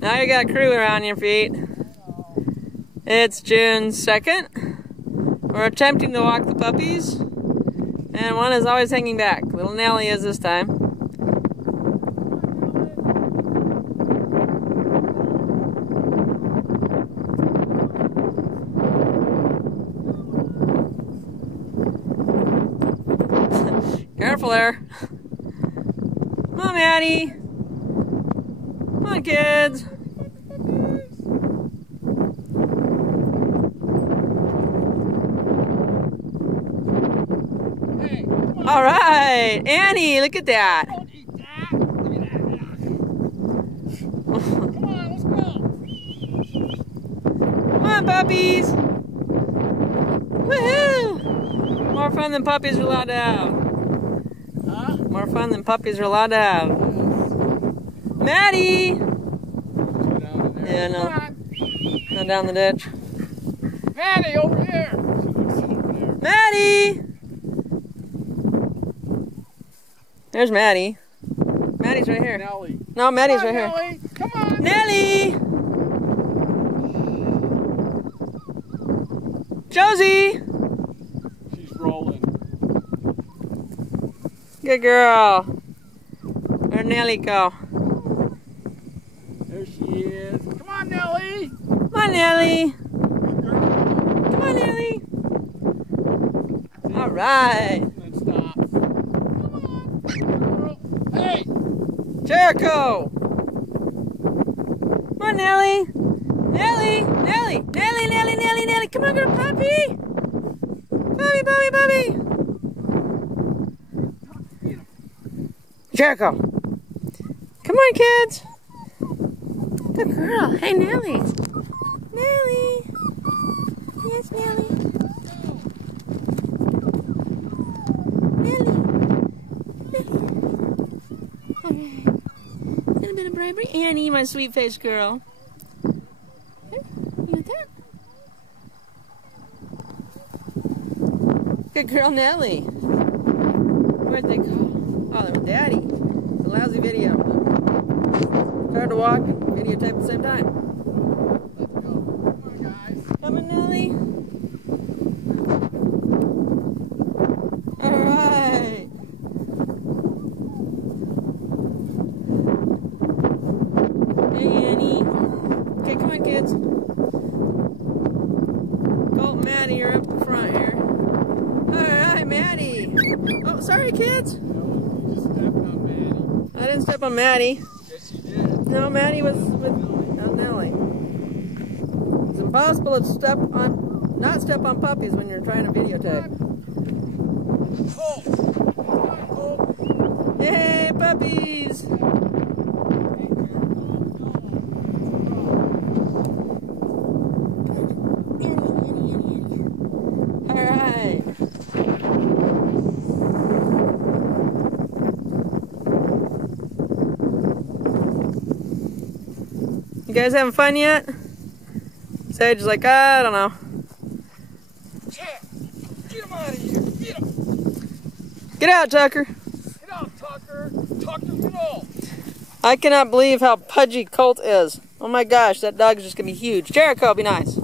Now you got crew around your feet. It's June 2nd. We're attempting to walk the puppies. And one is always hanging back. Little Nellie is this time. Careful there. Come on, Maddie. Come on, kids. Hey, come on. All right, Annie, look at that. Don't eat that. Look at that. Come on, let's go. Come on, puppies. Woohoo! More fun than puppies are allowed to have. Huh? More fun than puppies are allowed to have. Maddie! Yeah, no. Not down the ditch. Maddie, over here. Maddie! There's Maddie. Maddie's right here. Nellie. No, Maddie's right here. Nellie. Come on. Nellie! Josie! She's rolling. Good girl. Where'd Nellie go? There she is. Come on, Nellie. Come on, Nellie. Good girl. Come on, Nellie. All right. Then stop. Come on. Hey. Jericho. Come on, Nellie. Nellie. Nellie. Nellie, Nellie, Nellie, Nellie. Come on, girl, puppy. Puppy, puppy, puppy. Jericho. Come on, kids. Good girl. Hey, Nellie. Nellie. Yes, Nellie. Nellie. Nellie. All right. A little bit of bribery. Annie, my sweet-faced girl. Here, you want that? Good girl, Nellie. Where'd they go? Oh, they're with Daddy. It's a lousy video. It's hard to walk and videotape at the same time. Let's go. Come on, guys. Come on, Nellie. All right. Hey, Annie. Okay, come on, kids. Colt and Maddie, you're up the front here. All right, Maddie. Oh, sorry, kids. Nellie, you just stepped on Maddie. I didn't step on Maddie. Yes, you did. No, Maddie was with Nellie. It's impossible to not step on puppies when you're trying to videotape. Colt. Come on, Colt. Yay, puppies! All right. You guys having fun yet? Sage is like, I don't know. Get him out of here. Get him. Get out, Tucker. Get out, Tucker. Tucker, get off. I cannot believe how pudgy Colt is. Oh my gosh, that dog's just gonna be huge. Jericho, be nice.